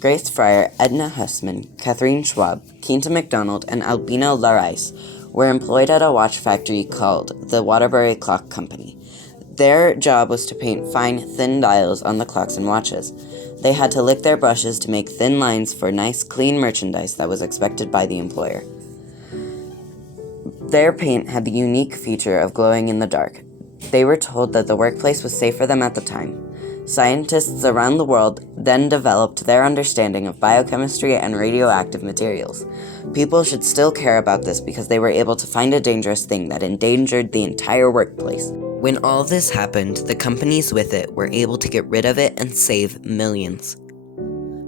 Grace Fryer, Edna Hussman, Catherine Schwab, Quinta MacDonald, and Albina Larice were employed at a watch factory called the Waterbury Clock Company. Their job was to paint fine, thin dials on the clocks and watches. They had to lick their brushes to make thin lines for nice, clean merchandise that was expected by the employer. Their paint had the unique feature of glowing in the dark. They were told that the workplace was safe for them at the time. Scientists around the world then developed their understanding of biochemistry and radioactive materials. People should still care about this because they were able to find a dangerous thing that endangered the entire workplace. When all this happened, the companies with it were able to get rid of it and save millions.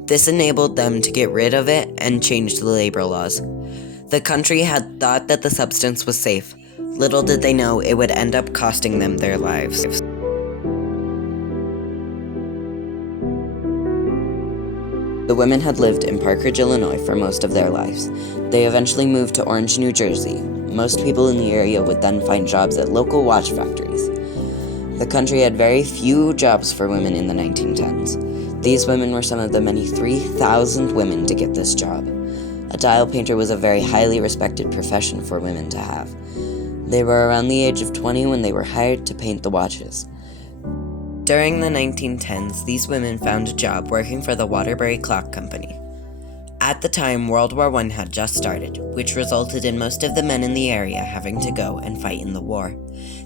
This enabled them to get rid of it and change the labor laws. The country had thought that the substance was safe. Little did they know it would end up costing them their lives. The women had lived in Parkridge, Illinois for most of their lives. They eventually moved to Orange, New Jersey. Most people in the area would then find jobs at local watch factories. The country had very few jobs for women in the 1910s. These women were some of the many 3,000 women to get this job. A dial painter was a very highly respected profession for women to have. They were around the age of 20 when they were hired to paint the watches. During the 1910s, these women found a job working for the Waterbury Clock Company. At the time, World War I had just started, which resulted in most of the men in the area having to go and fight in the war.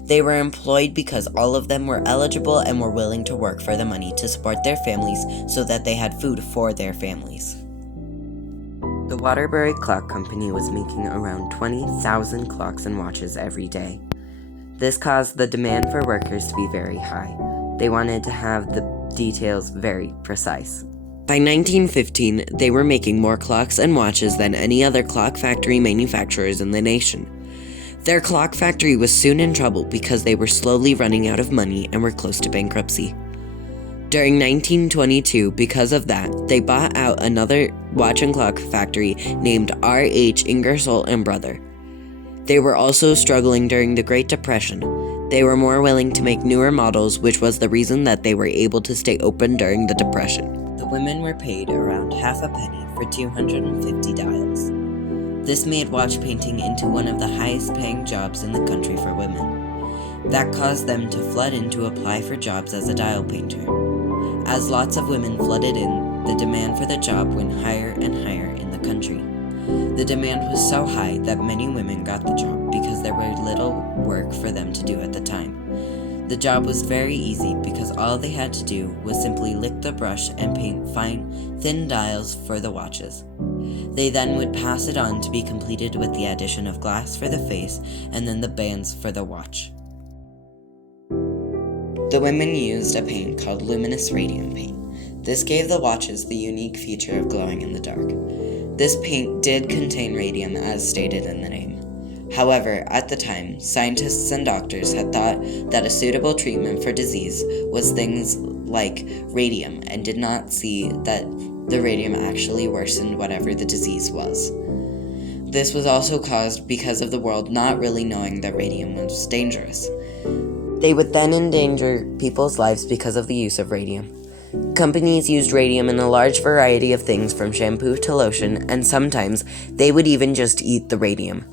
They were employed because all of them were eligible and were willing to work for the money to support their families so that they had food for their families. The Waterbury Clock Company was making around 20,000 clocks and watches every day. This caused the demand for workers to be very high. They wanted to have the details very precise. By 1915, they were making more clocks and watches than any other clock factory manufacturers in the nation. Their clock factory was soon in trouble because they were slowly running out of money and were close to bankruptcy. During 1922, because of that, they bought out another watch and clock factory named R.H. Ingersoll and Brother. They were also struggling during the Great Depression. They were more willing to make newer models, which was the reason that they were able to stay open during the Depression. The women were paid around half a penny for 250 dials. This made watch painting into one of the highest paying jobs in the country for women. That caused them to flood in to apply for jobs as a dial painter. As lots of women flooded in, the demand for the job went higher and higher in the country. The demand was so high that many women got the job because there were little work for them to do at the time. The job was very easy because all they had to do was simply lick the brush and paint fine, thin dials for the watches. They then would pass it on to be completed with the addition of glass for the face and then the bands for the watch. The women used a paint called luminous radium paint. This gave the watches the unique feature of glowing in the dark. This paint did contain radium as stated in the name. However, at the time, scientists and doctors had thought that a suitable treatment for disease was things like radium and did not see that the radium actually worsened whatever the disease was. This was also caused because of the world not really knowing that radium was dangerous. They would then endanger people's lives because of the use of radium. Companies used radium in a large variety of things from shampoo to lotion, and sometimes they would even just eat the radium.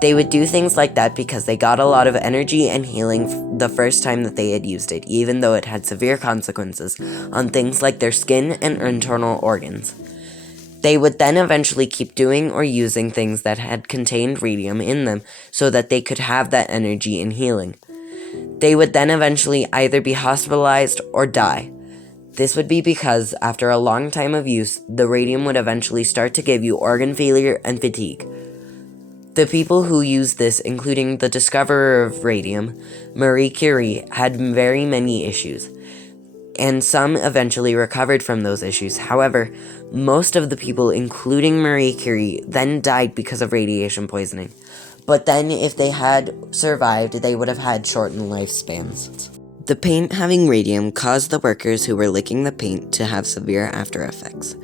They would do things like that because they got a lot of energy and healing the first time that they had used it, even though it had severe consequences on things like their skin and internal organs. They would then eventually keep doing or using things that had contained radium in them so that they could have that energy and healing. They would then eventually either be hospitalized or die. This would be because, after a long time of use, the radium would eventually start to give you organ failure and fatigue. The people who used this, including the discoverer of radium, Marie Curie, had very many issues, and some eventually recovered from those issues. However, most of the people, including Marie Curie, then died because of radiation poisoning. But then, if they had survived, they would have had shortened lifespans. The paint having radium caused the workers who were licking the paint to have severe after effects.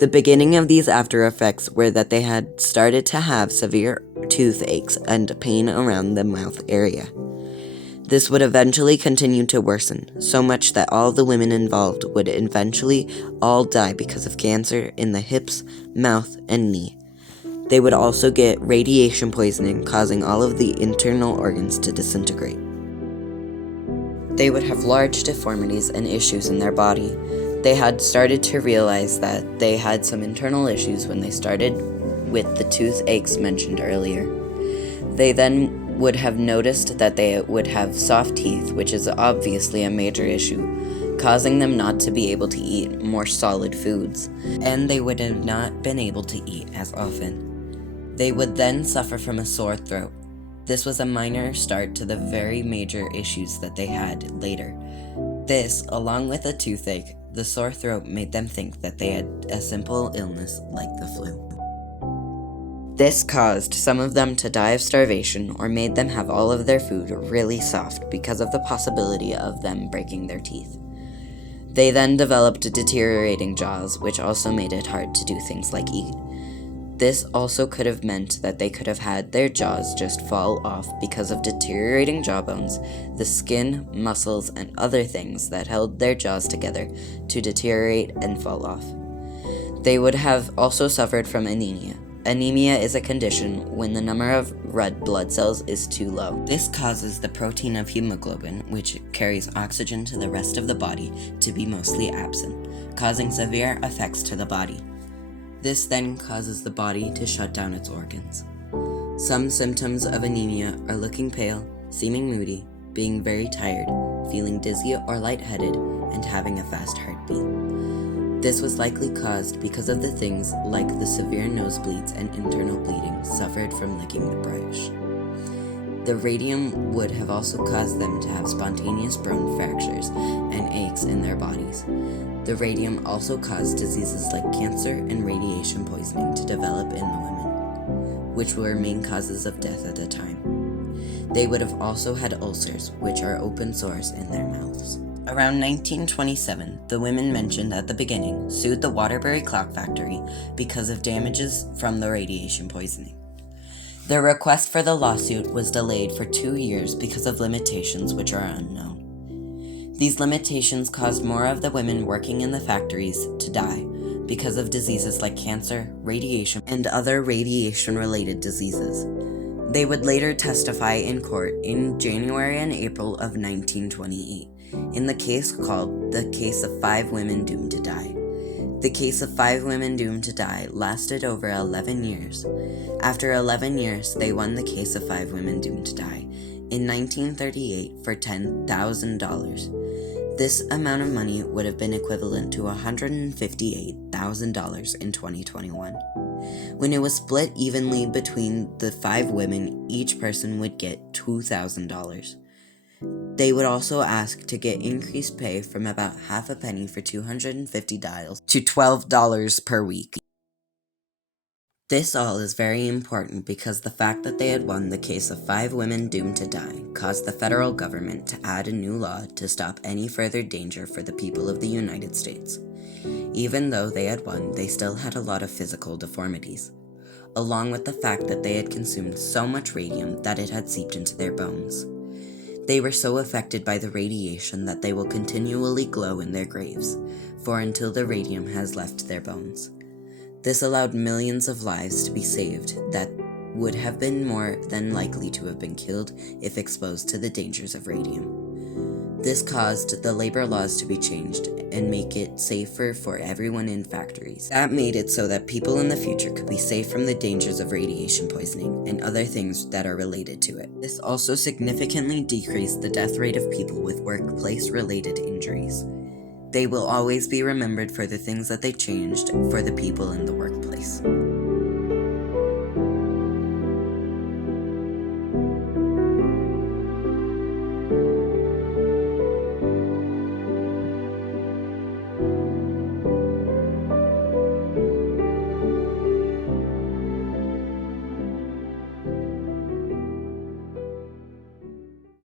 The beginning of these after effects were that they had started to have severe toothaches and pain around the mouth area. This would eventually continue to worsen, so much that all the women involved would eventually all die because of cancer in the hips, mouth, and knee. They would also get radiation poisoning, causing all of the internal organs to disintegrate. They would have large deformities and issues in their body. They had started to realize that they had some internal issues when they started with the toothaches mentioned earlier. They then would have noticed that they would have soft teeth, which is obviously a major issue, causing them not to be able to eat more solid foods, and they would have not been able to eat as often. They would then suffer from a sore throat. This was a minor start to the very major issues that they had later. This, along with a toothache, the sore throat made them think that they had a simple illness like the flu. This caused some of them to die of starvation or made them have all of their food really soft because of the possibility of them breaking their teeth. They then developed deteriorating jaws, which also made it hard to do things like eat. This also could have meant that they could have had their jaws just fall off because of deteriorating jawbones, the skin, muscles, and other things that held their jaws together to deteriorate and fall off. They would have also suffered from anemia. Anemia is a condition when the number of red blood cells is too low. This causes the protein of hemoglobin, which carries oxygen to the rest of the body, to be mostly absent, causing severe effects to the body. This then causes the body to shut down its organs. Some symptoms of anemia are looking pale, seeming moody, being very tired, feeling dizzy or lightheaded, and having a fast heartbeat. This was likely caused because of the things like the severe nosebleeds and internal bleeding suffered from licking the brush. The radium would have also caused them to have spontaneous bone fractures and aches in their bodies. The radium also caused diseases like cancer and radiation poisoning to develop in the women, which were main causes of death at the time. They would have also had ulcers, which are open sores in their mouths. Around 1927, the women mentioned at the beginning sued the Waterbury Clock Factory because of damages from the radiation poisoning. Their request for the lawsuit was delayed for 2 years because of limitations which are unknown. These limitations caused more of the women working in the factories to die because of diseases like cancer, radiation, and other radiation-related diseases. They would later testify in court in January and April of 1928. In the case called the Case of 5 Women Doomed to Die. The case of 5 women doomed to die lasted over 11 years. After 11 years, they won the case of 5 women doomed to die in 1938 for $10,000. This amount of money would have been equivalent to $158,000 in 2021. When it was split evenly between the 5 women, each person would get $2,000. They would also ask to get increased pay from about half a penny for 250 dials to $12 per week. This all is very important because the fact that they had won the case of 5 women doomed to die caused the federal government to add a new law to stop any further danger for the people of the United States. Even though they had won, they still had a lot of physical deformities, along with the fact that they had consumed so much radium that it had seeped into their bones. They were so affected by the radiation that they will continually glow in their graves, for until the radium has left their bones. This allowed millions of lives to be saved that would have been more than likely to have been killed if exposed to the dangers of radium. This caused the labor laws to be changed and make it safer for everyone in factories. That made it so that people in the future could be safe from the dangers of radiation poisoning and other things that are related to it. This also significantly decreased the death rate of people with workplace-related injuries. They will always be remembered for the things that they changed for the people in the workplace.